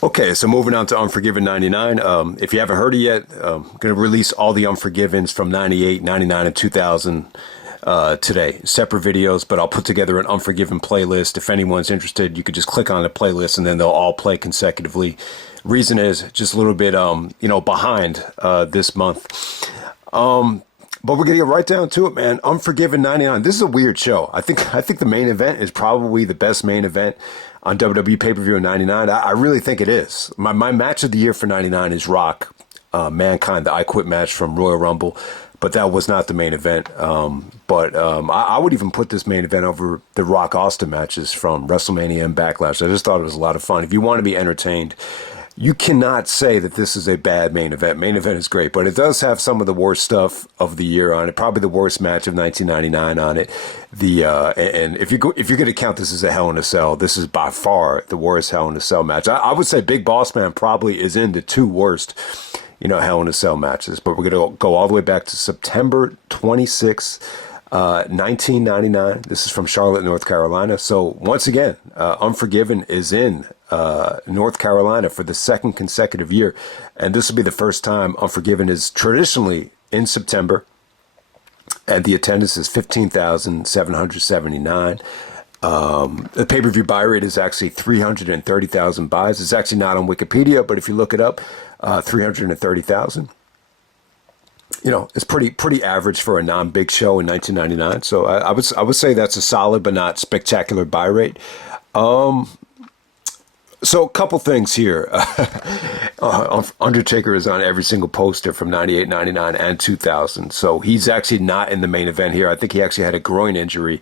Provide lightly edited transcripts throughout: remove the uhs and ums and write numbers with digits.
Okay, so moving on to Unforgiven 99. If you haven't heard it yet, I'm going to release all the Unforgivens from 98, 99, and 2000 today. Separate videos, but I'll put together an Unforgiven playlist. If anyone's interested, you could just click on the playlist and then they'll all play consecutively. Reason is just a little bit, behind this month. But we're gonna get right down to it, man. Unforgiven 99. This is a weird show. I think the main event is probably the best main event on WWE pay-per-view in 99. I really think it is. My match of the year for 99 is Rock, Mankind, the I Quit match from Royal Rumble. But that was not the main event. I would even put this main event over the Rock Austin matches from WrestleMania and Backlash. I just thought it was a lot of fun. If you want to be entertained, you cannot say that this is a bad main event. Main event is great, but it does have some of the worst stuff of the year on it. Probably the worst match of 1999 on it. And if you're going to count this as a Hell in a Cell, this is by far the worst Hell in a Cell match. I would say Big Bossman probably is in the two worst, Hell in a Cell matches. But we're going to go all the way back to September 26th. 1999. This is from Charlotte, North Carolina. So once again, Unforgiven is in North Carolina for the second consecutive year. And this will be the first time Unforgiven is traditionally in September. And the attendance is 15,779. The pay-per-view buy rate is actually 330,000 buys. It's actually not on Wikipedia, but if you look it up, 330,000. It's pretty average for a non-big show in 1999. So I would say that's a solid but not spectacular buy rate. So a couple things here. Undertaker is on every single poster from 98, 99, and 2000. So he's actually not in the main event here. I think he actually had a groin injury.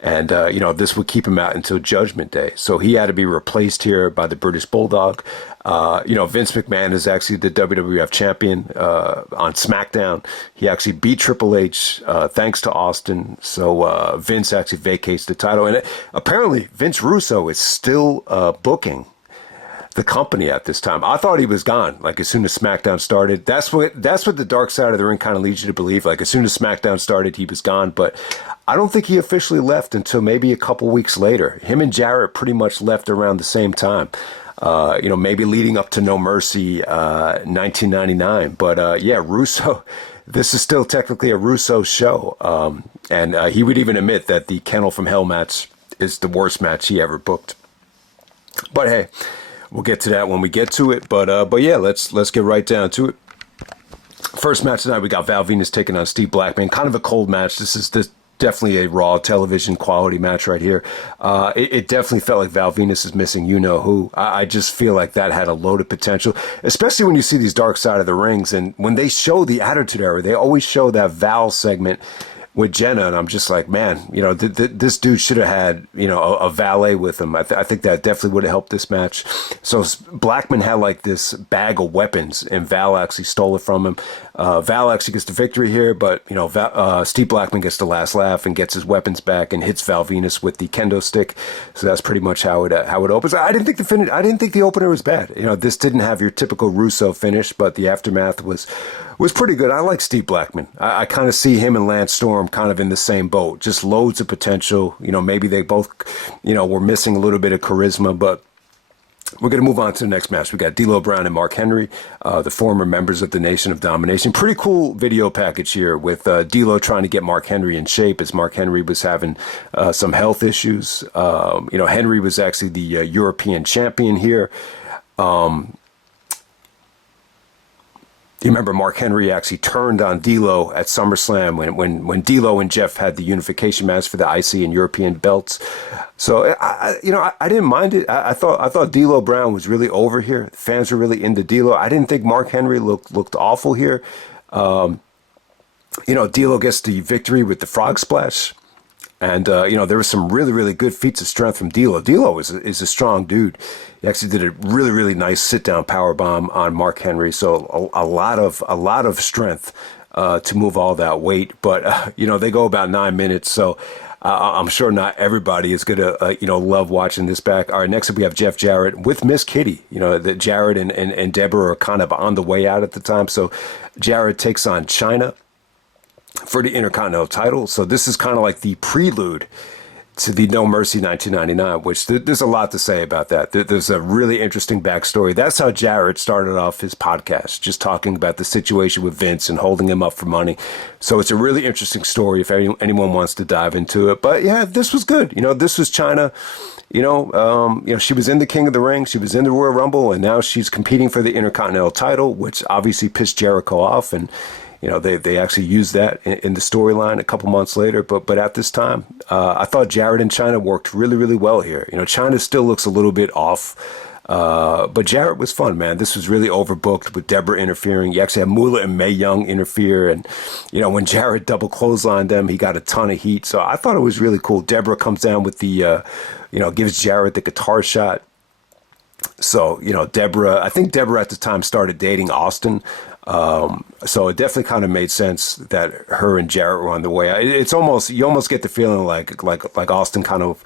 And, this would keep him out until Judgment Day. So he had to be replaced here by the British Bulldog. Vince McMahon is actually the WWF champion on SmackDown. He actually beat Triple H thanks to Austin. So Vince actually vacates the title. And apparently Vince Russo is still booking the company at this time. I thought he was gone, like as soon as SmackDown started. That's what the dark side of the ring kind of leads you to believe. Like as soon as SmackDown started, he was gone. But I don't think he officially left until maybe a couple weeks later. Him and Jarrett pretty much left around the same time. Maybe leading up to No Mercy 1999. But Russo, this is still technically a Russo show. And he would even admit that the Kennel from Hell match is the worst match he ever booked. But hey, we'll get to that when we get to it. But let's get right down to it. First match tonight, we got Val Venis taking on Steve Blackman. Kind of a cold match. This is definitely a Raw television quality match right here. It definitely felt like Val Venis is missing you-know-who. I just feel like that had a load of potential, especially when you see these dark side of the rings. And when they show the Attitude Era, they always show that Val segment with Jenna, and I'm just like, man, this dude should have had, a valet with him. I think that definitely would have helped this match. So Blackman had like this bag of weapons, and Val actually stole it from him. Val actually gets the victory here, but Steve Blackman gets the last laugh and gets his weapons back and hits Val Venis with the kendo stick. So that's pretty much how it opens. I didn't think the opener was bad. This didn't have your typical Russo finish, but the aftermath was pretty good. I like Steve Blackman. I kind of see him and Lance Storm kind of in the same boat. Just loads of potential. Maybe they both, were missing a little bit of charisma, but we're going to move on to the next match. We got D'Lo Brown and Mark Henry, the former members of the Nation of Domination. Pretty cool video package here with D'Lo trying to get Mark Henry in shape as Mark Henry was having some health issues. Henry was actually the European champion here. You remember Mark Henry actually turned on D'Lo at SummerSlam when D'Lo and Jeff had the unification match for the IC and European belts. So I didn't mind it. I thought D'Lo Brown was really over here. Fans were really into D'Lo. I didn't think Mark Henry looked awful here. D'Lo gets the victory with the frog splash. And, there was some really, really good feats of strength from D'Lo. D'Lo is a strong dude. He actually did a really, really nice sit-down powerbomb on Mark Henry. So a lot of strength to move all that weight. But, they go about 9 minutes. So I'm sure not everybody is going to, love watching this back. All right, next up we have Jeff Jarrett with Miss Kitty. That Jarrett and Deborah are kind of on the way out at the time. So Jarrett takes on Chyna for the Intercontinental title. So this is kind of like the prelude to the No Mercy 1999, which there's a lot to say about that. There's a really interesting backstory. That's how Jarrett started off his podcast, just talking about the situation with Vince and holding him up for money. So it's a really interesting story if anyone wants to dive into it. But yeah, this was good. This was Chyna. She was in the King of the Ring, she was in the Royal Rumble, and now she's competing for the Intercontinental title, which obviously pissed Jericho off. And they actually used that in the storyline a couple months later. But at this time, I thought Jarrett and Chyna worked really, really well here. Chyna still looks a little bit off. But Jarrett was fun, man. This was really overbooked with Deborah interfering. You actually had Moolah and Mae Young interfere. And, when Jarrett double clotheslined them, he got a ton of heat. So I thought it was really cool. Deborah comes down with the, gives Jarrett the guitar shot. So, I think Deborah at the time started dating Austin. So it definitely kind of made sense that her and Jarrett were on the way. It's almost, you almost get the feeling like Austin kind of,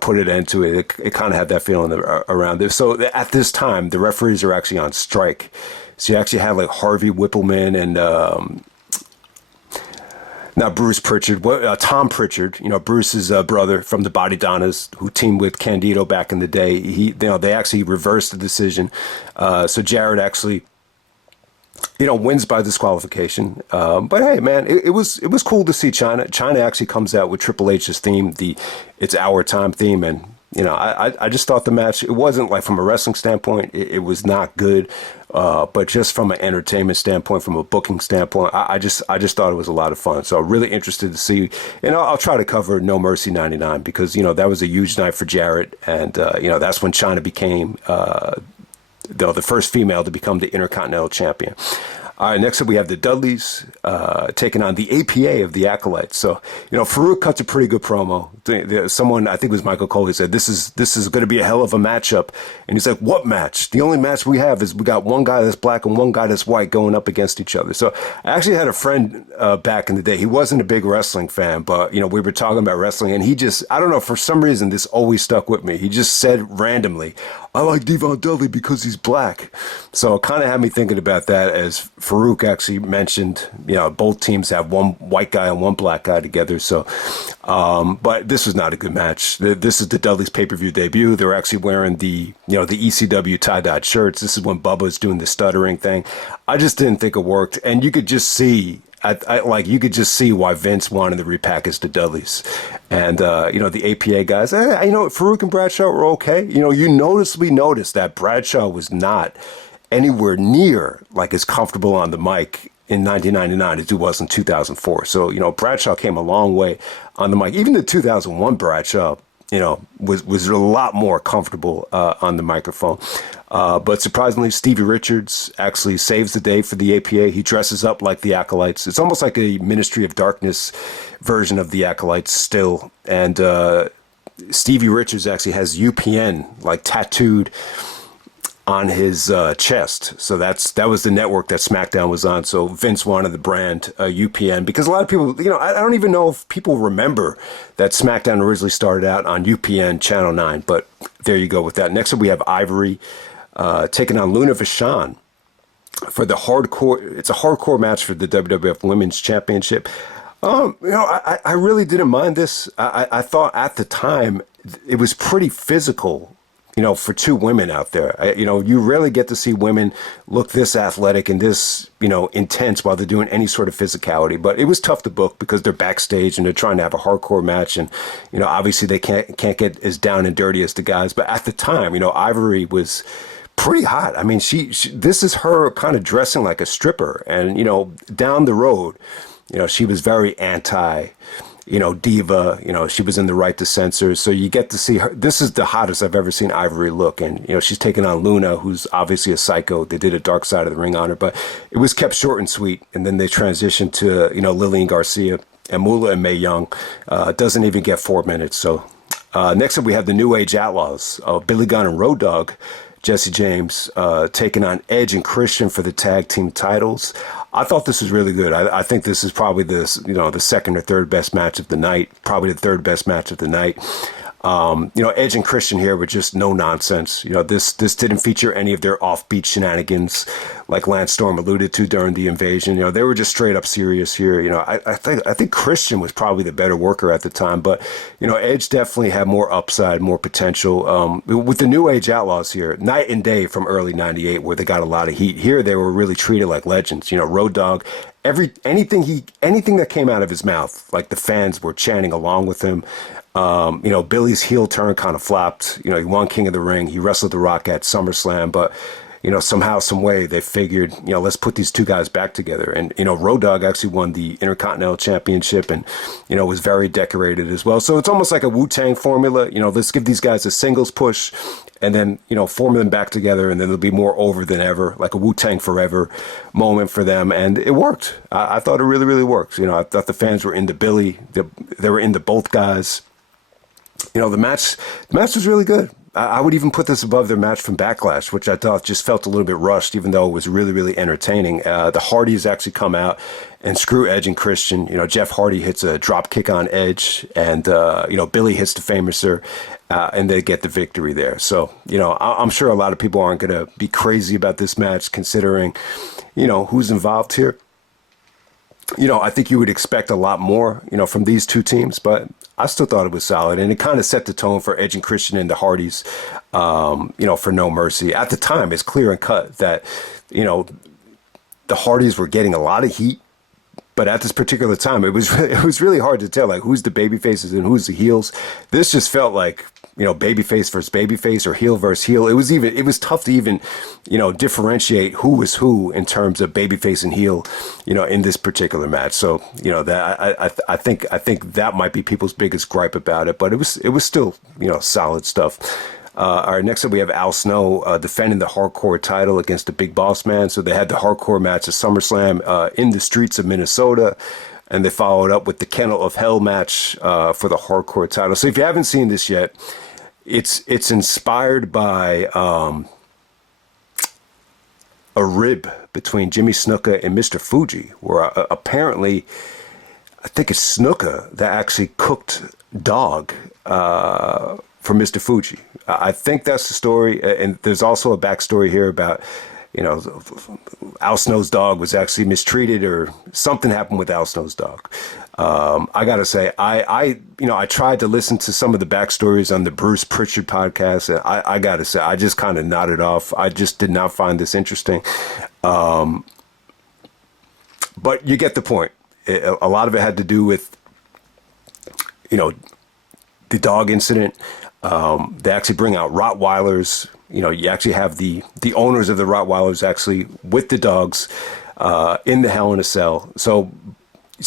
put it into it. It kind of had that feeling around it. So at this time, the referees are actually on strike. So you actually had like Harvey Whippleman and, not Bruce Pritchard, Tom Pritchard, Bruce's brother from the Body Donnas, who teamed with Candido back in the day. They actually reversed the decision. So Jarrett actually, wins by disqualification. But hey, man, it was cool to see Chyna. Chyna actually comes out with Triple H's theme, It's Our Time theme, and I just thought the match, it wasn't like from a wrestling standpoint, it was not good. But just from an entertainment standpoint, from a booking standpoint, I just thought it was a lot of fun. So really interested to see, and I'll try to cover No Mercy 99 because, that was a huge night for Jarrett. And, that's when Chyna became, the first female to become the Intercontinental Champion. All right, next up we have the Dudleys taking on the APA of the Acolytes. So, Farooq cuts a pretty good promo. Someone, I think it was Michael Cole, he said, this is going to be a hell of a matchup. And he's like, what match? The only match we have is we got one guy that's black and one guy that's white going up against each other. So I actually had a friend back in the day. He wasn't a big wrestling fan, but, we were talking about wrestling. And he just, I don't know, for some reason, this always stuck with me. He just said randomly, I like Devon Dudley because he's black. So it kind of had me thinking about that as Farooq actually mentioned, both teams have one white guy and one black guy together. So, but this was not a good match. This is the Dudleys pay-per-view debut. They were actually wearing the ECW tie-dyed shirts. This is when Bubba's doing the stuttering thing. I just didn't think it worked. And you could just see, you could just see why Vince wanted to repackage the Dudleys. And, the APA guys, Farooq and Bradshaw were okay. You noticed that Bradshaw was not anywhere near like as comfortable on the mic in 1999 as he was in 2004. So, Bradshaw came a long way on the mic. Even the 2001 Bradshaw, was a lot more comfortable on the microphone. But surprisingly, Stevie Richards actually saves the day for the APA. He dresses up like the Acolytes. It's almost like a Ministry of Darkness version of the Acolytes still. And Stevie Richards actually has UPN like tattooed on his chest. So that was the network that SmackDown was on. So Vince wanted the brand UPN because a lot of people, I don't even know if people remember that SmackDown originally started out on UPN Channel 9, but there you go with that. Next up we have Ivory taking on Luna Vachon for the hardcore. It's a hardcore match for the WWF Women's Championship. I really didn't mind this. I thought at the time it was pretty physical, for two women out there. You rarely get to see women look this athletic and this, intense while they're doing any sort of physicality. But it was tough to book because they're backstage and they're trying to have a hardcore match. And, obviously they can't get as down and dirty as the guys. But at the time, Ivory was pretty hot. I mean, she this is her kind of dressing like a stripper. And, down the road, she was very anti, diva, she was in the right to censor. So you get to see her. This is the hottest I've ever seen Ivory look. And, she's taking on Luna, who's obviously a psycho. They did a Dark Side of the Ring on her, but it was kept short and sweet. And then they transitioned to, Lillian Garcia and Moolah and Mae Young. Doesn't even get 4 minutes. So next up, we have the New Age Outlaws, Billy Gunn and Road Dogg, Jesse James, taking on Edge and Christian for the tag team titles. I thought this was really good. I think this is probably the second or third best match of the night, probably the third best match of the night. Edge and Christian here were just no nonsense. This didn't feature any of their offbeat shenanigans, like Lance Storm alluded to during the invasion. They were just straight up serious here. I think Christian was probably the better worker at the time, but Edge definitely had more upside, more potential. With the New Age Outlaws here, night and day from early '98, where they got a lot of heat. Here they were really treated like legends. Road Dogg. Anything that came out of his mouth, like the fans were chanting along with him. Billy's heel turn kind of flopped. He won King of the Ring. He wrestled The Rock at SummerSlam, but somehow, some way they figured, let's put these two guys back together. And Road Dogg actually won the Intercontinental Championship, and was very decorated as well. So it's almost like a Wu-Tang formula. Let's give these guys a singles push, and then form them back together, and then they'll be more over than ever, like a Wu-Tang Forever moment for them. And it worked. I thought it really, really worked. I thought the fans were into Billy. They were into both guys. The match was really good. I would even put this above their match from Backlash, which I thought just felt a little bit rushed, even though it was really, really entertaining. The Hardys actually come out and screw Edge and Christian. Jeff Hardy hits a drop kick on Edge, and Billy hits the Famouser, and they get the victory there. So I'm sure a lot of people aren't going to be crazy about this match, considering who's involved here. I think you would expect a lot more, from these two teams, but I still thought it was solid. And it kind of set the tone for Edge and Christian and the Hardys, for No Mercy. At the time, it's clear and cut that, the Hardys were getting a lot of heat. But at this particular time, it was really hard to tell, like, who's the baby faces and who's the heels. This just felt like, babyface versus babyface or heel versus heel. It was tough to even, differentiate who was who in terms of babyface and heel, in this particular match. So, that I think that might be people's biggest gripe about it. But it was still, solid stuff. All right, next up we have Al Snow defending the hardcore title against the Big Boss Man. So they had the hardcore match at SummerSlam in the streets of Minnesota, and they followed up with the Kennel of Hell match for the hardcore title. So if you haven't seen this yet, it's inspired by a rib between Jimmy Snuka and Mr. Fuji, where apparently, I think it's Snuka that actually cooked dog for Mr. Fuji. I think that's the story. And there's also a backstory here about, Al Snow's dog was actually mistreated, or something happened with Al Snow's dog. I got to say, I tried to listen to some of the backstories on the Bruce Pritchard podcast, and I got to say, I just kind of nodded off. I just did not find this interesting. But you get the point. A lot of it had to do with, the dog incident. They actually bring out Rottweilers. You actually have the owners of the Rottweilers actually with the dogs in the Hell in a Cell. So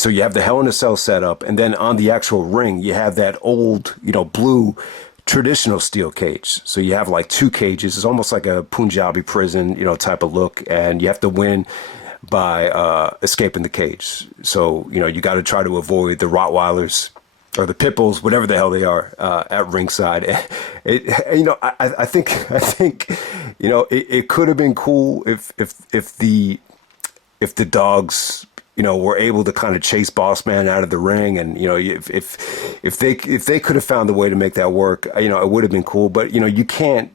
you have the Hell in a Cell set up, and then on the actual ring, you have that old, blue traditional steel cage. So you have like two cages. It's almost like a Punjabi prison, type of look, and you have to win by escaping the cage. So, you got to try to avoid the Rottweilers or the Pitbulls, whatever the hell they are, at ringside. I think it could have been cool if the dogs, were able to kind of chase Bossman out of the ring, and if they could have found a way to make that work, it would have been cool. But you can't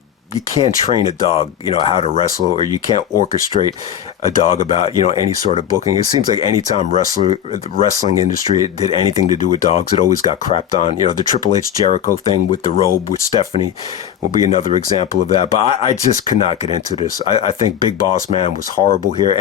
train a dog, how to wrestle, or you can't orchestrate a dog about, any sort of booking. It seems like anytime the wrestling industry did anything to do with dogs, it always got crapped on. The Triple H Jericho thing with the robe with Stephanie will be another example of that. But I just could not get into this. I think Big Boss Man was horrible here.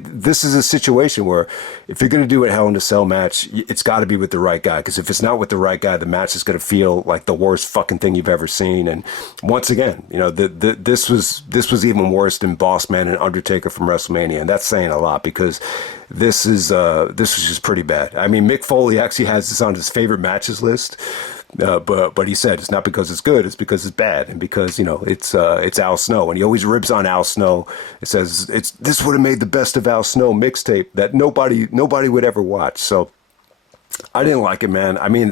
This is a situation where if you're going to do a Hell in a Cell match, it's got to be with the right guy. Because if it's not with the right guy, the match is going to feel like the worst fucking thing you've ever seen. And once again, this was even worse than Boss Man and Undertaker from WrestleMania, and that's saying a lot, because this was just pretty bad. I mean, Mick Foley actually has this on his favorite matches list, but he said it's not because it's good, it's because it's bad, and because it's Al Snow, and he always rips on Al Snow. It says this would have made the Best of Al Snow mixtape that nobody would ever watch. So I didn't like it, man. I mean,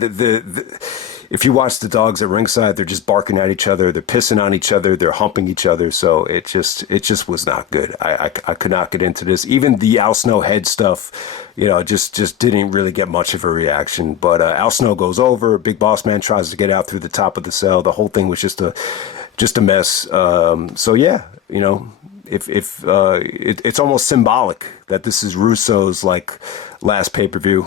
if you watch the dogs at ringside, they're just barking at each other, they're pissing on each other, they're humping each other. So it just was not good. I could not get into this. Even the Al Snow head stuff, just didn't really get much of a reaction. But Al Snow goes over, Big Boss Man tries to get out through the top of the cell. The whole thing was just a mess. So yeah, if it's almost symbolic that this is Russo's like last pay-per-view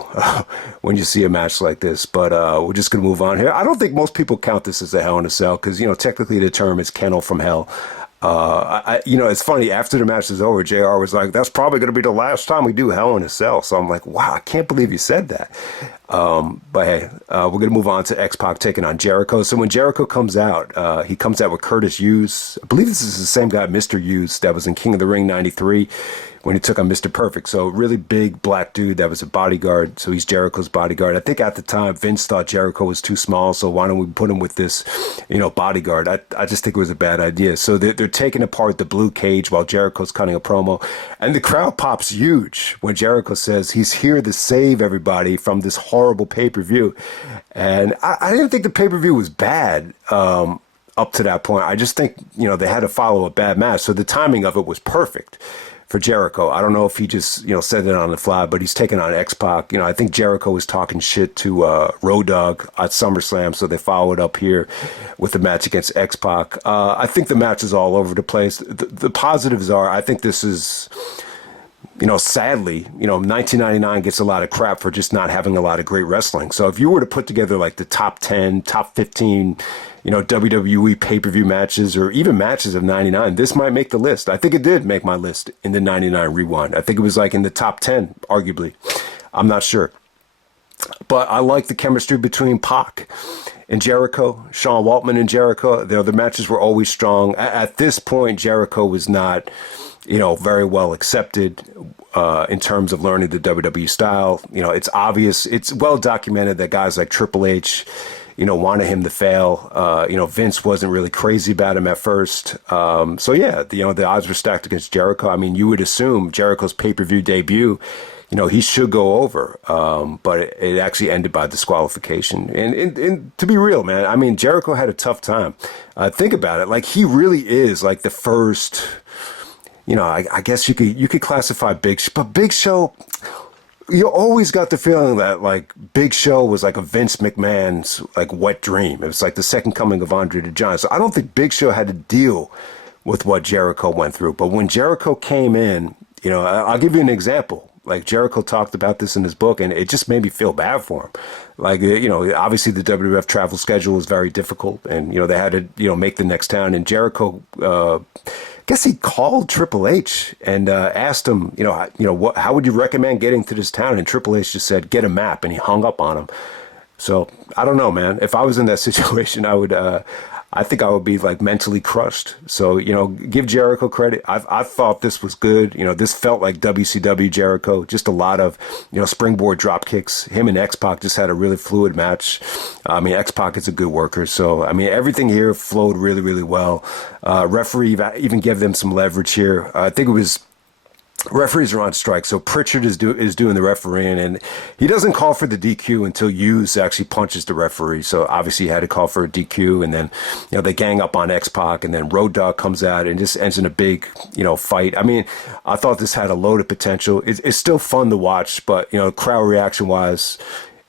when you see a match like this. But we're just gonna move on here. I don't think most people count this as a Hell in a Cell because technically the term is Kennel from Hell. It's funny, after the match is over, JR was like, that's probably going to be the last time we do Hell in a Cell. So I'm like, wow, I can't believe you said that. But hey, we're going to move on to X-Pac taking on Jericho. So when Jericho comes out, he comes out with Curtis Hughes. I believe this is the same guy, Mr. Hughes, that was in King of the Ring 93 when he took on Mr. Perfect. So really big black dude that was a bodyguard. So he's Jericho's bodyguard. I think at the time, Vince thought Jericho was too small. So why don't we put him with this, bodyguard? I just think it was a bad idea. So they're taking apart the blue cage while Jericho's cutting a promo. And the crowd pops huge when Jericho says he's here to save everybody from this horrible pay-per-view. And I didn't think the pay-per-view was bad up to that point. I just think, they had to follow a bad match. So the timing of it was perfect for Jericho. I don't know if he just, said it on the fly, but he's taking on X-Pac. I think Jericho was talking shit to Road Dogg at SummerSlam, so they followed up here with the match against X-Pac. I think the match is all over the place. The positives are, I think this is, sadly, 1999 gets a lot of crap for just not having a lot of great wrestling. So if you were to put together like the top 10, top 15, WWE pay-per-view matches or even matches of 99, this might make the list. I think it did make my list in the 99 Rewind. I think it was like in the top 10, arguably. I'm not sure. But I like the chemistry between Pac and Jericho, Sean Waltman and Jericho. The matches were always strong. At this point, Jericho was not, very well accepted in terms of learning the WWE style. It's obvious, it's well documented that guys like Triple H, wanted him to fail. Vince wasn't really crazy about him at first. So yeah, the odds were stacked against Jericho. I mean, you would assume Jericho's pay-per-view debut, he should go over. But it actually ended by disqualification. And to be real, man, I mean, Jericho had a tough time. Think about it. Like, he really is like the first, I guess you could classify Big Show, you always got the feeling that like Big Show was like a Vince McMahon's like wet dream. It was like the second coming of Andre the Giant. So I don't think Big Show had to deal with what Jericho went through. But when Jericho came in, I'll give you an example. Like Jericho talked about this in his book, and it just made me feel bad for him. Like, obviously the WWF travel schedule was very difficult, and, they had to, make the next town. And Jericho, guess he called Triple H and asked him, how would you recommend getting to this town? And Triple H just said, get a map, and he hung up on him. So I don't know, man. If I was in that situation, I think I would be like mentally crushed. So, give Jericho credit. I thought this was good. This felt like WCW Jericho, just a lot of, springboard drop kicks. Him and X-Pac just had a really fluid match. I mean, X-Pac is a good worker. So, I mean, everything here flowed really, really well. Referee even gave them some leverage here. I think it was, referees are on strike, so Pritchard is doing the refereeing, and he doesn't call for the DQ until Hughes actually punches the referee. So obviously he had to call for a DQ, and then they gang up on X-Pac, and then Road Dogg comes out and just ends in a big fight. I mean, I thought this had a load of potential. It's still fun to watch, but crowd reaction wise,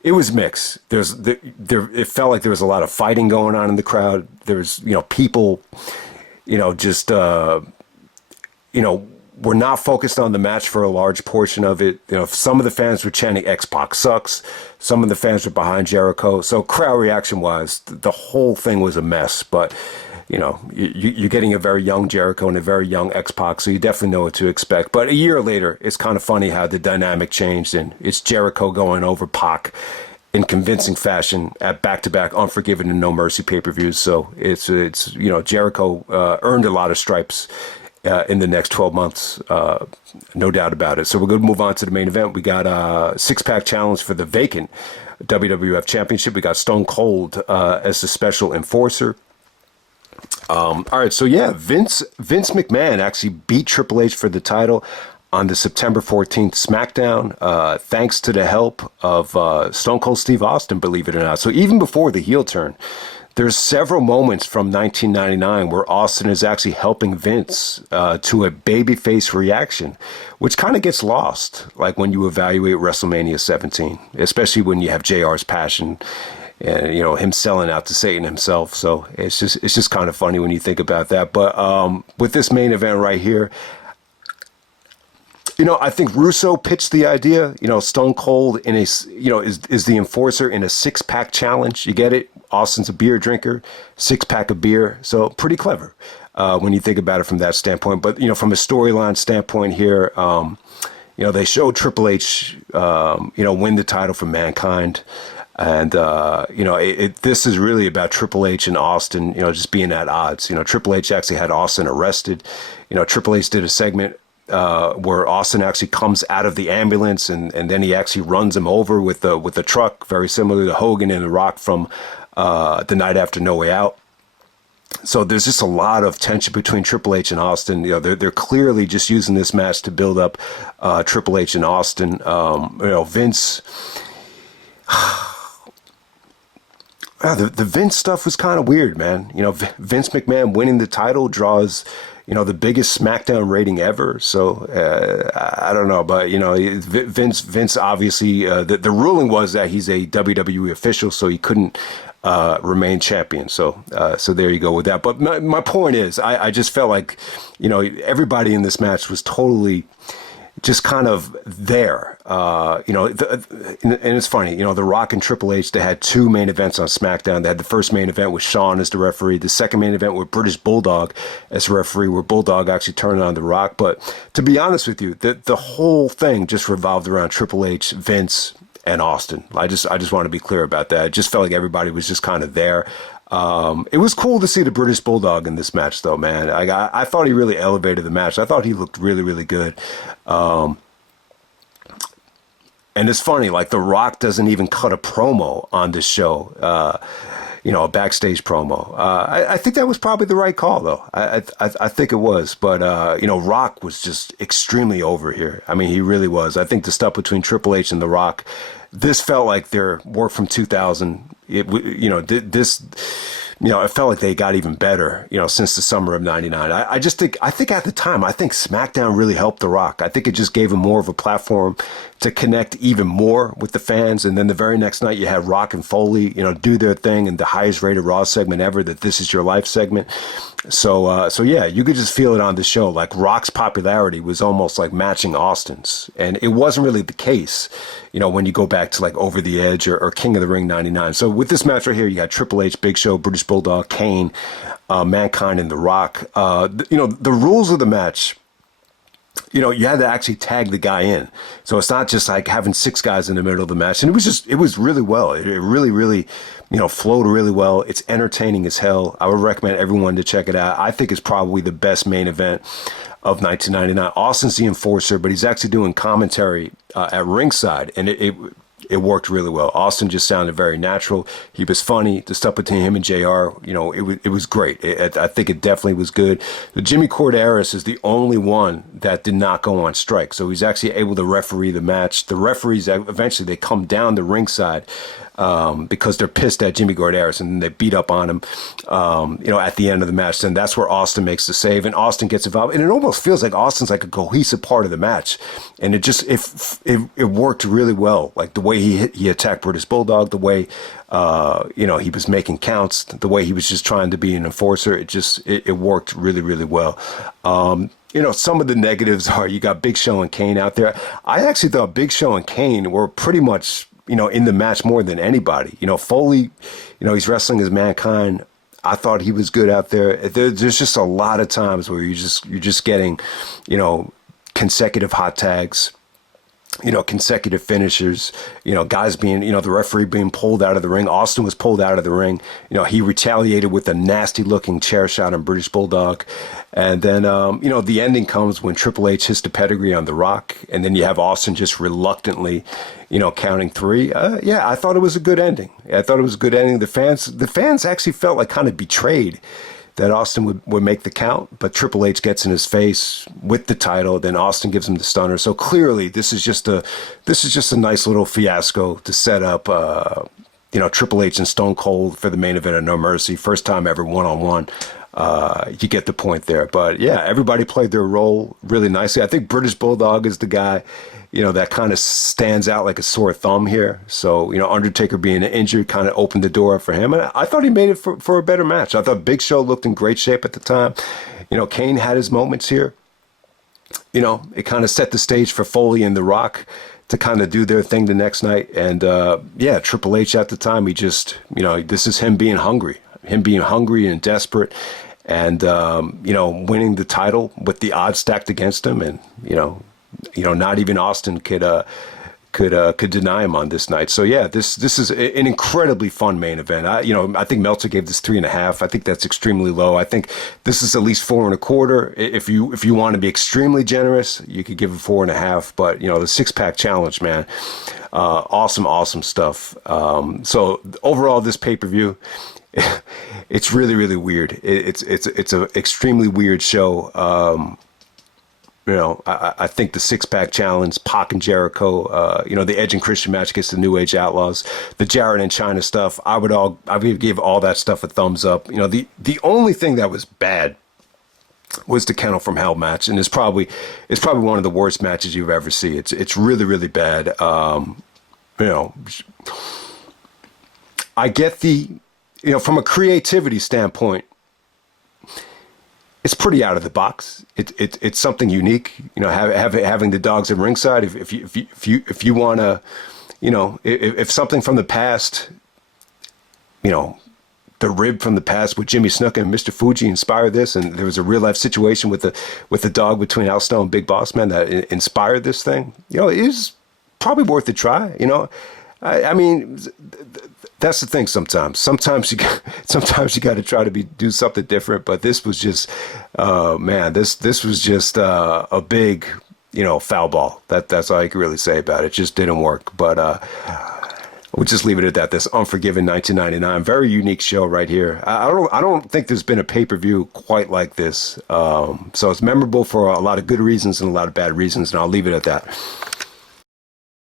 it was mixed. It felt like there was a lot of fighting going on in the crowd. There was people, we're not focused on the match for a large portion of it. Some of the fans were chanting X-Pac sucks. Some of the fans were behind Jericho. So crowd reaction wise, the whole thing was a mess. But, you're getting a very young Jericho and a very young X-Pac, so you definitely know what to expect. But a year later, it's kind of funny how the dynamic changed, and it's Jericho going over Pac in convincing fashion at back-to-back Unforgiven and No Mercy pay-per-views. So it's Jericho earned a lot of stripes in the next 12 months, no doubt about it. So we're going to move on to the main event. We got a six-pack challenge for the vacant WWF Championship. We got Stone Cold as the special enforcer. All right, so yeah, Vince McMahon actually beat Triple H for the title. on the September 14th SmackDown, thanks to the help of Stone Cold Steve Austin, believe it or not. So even before the heel turn, there's several moments from 1999 where Austin is actually helping Vince to a babyface reaction, which kind of gets lost, like when you evaluate WrestleMania 17, especially when you have JR's passion and, you know, him selling out to Satan himself. So it's just kind of funny when you think about that. But with this main event right here, you know, I think Russo pitched the idea, you know, Stone Cold in a, you know, is the enforcer in a 6-pack challenge. You get it? Austin's a beer drinker, 6-pack of beer. So pretty clever when you think about it from that standpoint. But, you know, from a storyline standpoint here, you know, they showed Triple H, you know, win the title for Mankind. And, you know, this is really about Triple H and Austin, you know, just being at odds. You know, Triple H actually had Austin arrested. You know, Triple H did a segment where Austin actually comes out of the ambulance and then he actually runs him over with the truck, very similar to Hogan and The Rock from the night after No Way Out. So there's just a lot of tension between Triple H and Austin. You know, they're clearly just using this match to build up Triple H and Austin. You know, Vince. The Vince stuff was kind of weird, man. You know, Vince McMahon winning the title draws, you know, the biggest SmackDown rating ever. So I don't know, but you know, Vince obviously the ruling was that he's a WWE official, so he couldn't remain champion. So there you go with that. But my point is, I just felt like, you know, everybody in this match was totally just kind of there, you know, and it's funny, you know, The Rock and Triple H, they had 2 main events on SmackDown. They had the first main event with Shawn as the referee, the second main event with British Bulldog as referee, where Bulldog actually turned on The Rock. But to be honest with you, the whole thing just revolved around Triple H, Vince, and Austin. I just want to be clear about that. It just felt like everybody was just kind of there. It was cool to see the British Bulldog in this match, though, man. I thought he really elevated the match. I thought he looked really, really good. And it's funny, like The Rock doesn't even cut a promo on this show, you know, a backstage promo. I think that was probably the right call, though. I think it was. But, you know, Rock was just extremely over here. I mean, he really was. I think the stuff between Triple H and The Rock, this felt like their work from 2000. You know, this, you know, it felt like they got even better, you know, since the summer of '99. I think at the time, I think SmackDown really helped The Rock. I think it just gave him more of a platform to connect even more with the fans. And then the very next night, you had Rock and Foley, you know, do their thing in the highest rated Raw segment ever, the This Is Your Life segment. So yeah, you could just feel it on the show. Like Rock's popularity was almost like matching Austin's. And it wasn't really the case, you know, when you go back to like Over the Edge or King of the Ring 99. So with this match right here, you got Triple H, Big Show, British Bulldog, Kane, Mankind, and The Rock. You know, the rules of the match, you know, you had to actually tag the guy in. So it's not just like having 6 guys in the middle of the match. And it was really well. It really, really, you know, flowed really well. It's entertaining as hell. I would recommend everyone to check it out. I think it's probably the best main event of 1999. Austin's the enforcer, but he's actually doing commentary at ringside. And it worked really well. Austin just sounded very natural. He was funny. The stuff between him and JR, you know, it was great. I think it definitely was good. The Jimmy Corderas is the only one that did not go on strike. So he's actually able to referee the match. The referees, eventually, they come down the ringside because they're pissed at Jimmy Corderas and they beat up on him, you know, at the end of the match. And that's where Austin makes the save and Austin gets involved. And it almost feels like Austin's like a cohesive part of the match. And it just, it worked really well. Like the way he attacked British Bulldog, the way, you know, he was making counts, the way he was just trying to be an enforcer. It worked really, really well. You know, some of the negatives are you got Big Show and Kane out there. I actually thought Big Show and Kane were pretty much, you know, in the match more than anybody. You know, Foley, you know, he's wrestling as Mankind. I thought he was good out there. There's just a lot of times where you're just getting, you know, consecutive hot tags, you know, consecutive finishers, you know, guys being, you know, the referee being pulled out of the ring. Austin was pulled out of the ring. You know, he retaliated with a nasty looking chair shot on British Bulldog. And then, you know, the ending comes when Triple H hits the pedigree on The Rock. And then you have Austin just reluctantly, you know, counting 3. Yeah, I thought it was a good ending. I thought it was a good ending. The fans actually felt like kind of betrayed that Austin would make the count, but Triple H gets in his face with the title. Then Austin gives him the stunner. So clearly, this is just a nice little fiasco to set up. Triple H and Stone Cold for the main event of No Mercy, first time ever one-on-one. You get the point there. But yeah, everybody played their role really nicely. I think British Bulldog is the guy, that kind of stands out like a sore thumb here. So, Undertaker being injured kind of opened the door up for him. And I thought he made it for a better match. I thought Big Show looked in great shape at the time. Kane had his moments here. It kind of set the stage for Foley and The Rock to kind of do their thing the next night. And Triple H at the time, he just, this is him being hungry and desperate, and winning the title with the odds stacked against him, and not even Austin could deny him on this night. So yeah, this is an incredibly fun main event. I think Meltzer gave this 3.5. I think that's extremely low. I think this is at least 4.25. If you want to be extremely generous, you could give it 4.5. But the six-pack challenge, man, awesome stuff. So overall, this pay-per-view, it's really, really weird. It's an extremely weird show. I think the six-pack challenge, Pac and Jericho, the Edge and Christian match against the New Age Outlaws, the Jarrett and Chyna stuff, I would give all that stuff a thumbs up. The only thing that was bad was the Kennel from Hell match, and it's probably one of the worst matches you've ever seen. It's really, really bad. I get from a creativity standpoint, it's pretty out of the box. It's something unique. Having the dogs at ringside. If you want to, if something from the past, the rib from the past with Jimmy Snuka and Mr. Fuji inspired this, and there was a real life situation with the dog between Al Snow and Big Bossman that inspired this thing. It is probably worth a try. I mean, that's the thing. Sometimes you got to try to do something different. But this was just, this was just a big, foul ball. That's all I can really say about it. It just didn't work. But we'll just leave it at that. This Unforgiven 1999, very unique show right here. I don't think there's been a pay-per-view quite like this. So it's memorable for a lot of good reasons and a lot of bad reasons, and I'll leave it at that.